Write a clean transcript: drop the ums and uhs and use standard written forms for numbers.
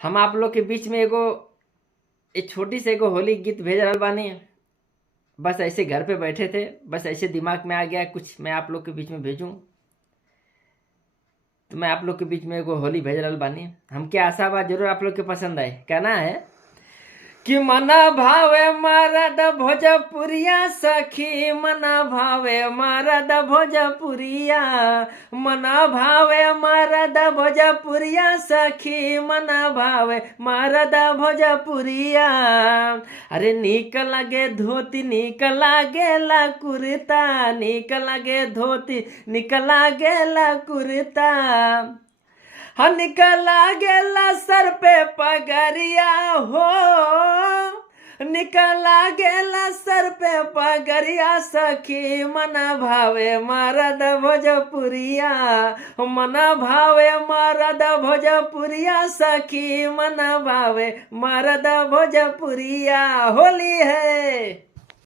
हम आप लोग के बीच में एक छोटी सी होली गीत भेज रहल बानी। बस ऐसे घर पे बैठे थे, बस ऐसे दिमाग में आ गया कुछ मैं आप लोग के बीच में भेजूं, तो मैं आप लोग के बीच में होली भेज रहल बानी। हमके आशा बा जरूर आप लोग के पसंद आए। कहना है कि मना भावे मरद भोजपुरिया सखी, मना भावे मरद भोजपुरिया, मना भावे मरद भोजपुरिया सखी, मना भावे मरद भोजपुरिया। अरे नीक लगे धोती, नीक लागेला कुर्ता, नीक लगे धोती, नीक लागेला कुर्ता। निकला गेला सर पे पगरिया हो, निकला गेला सर पे पगरिया सखी, मन भावे मरद भोजपुरिया, मन भावे मरद भोजपुरिया सखी, मन भावे मरद भोजपुरिया। होली है।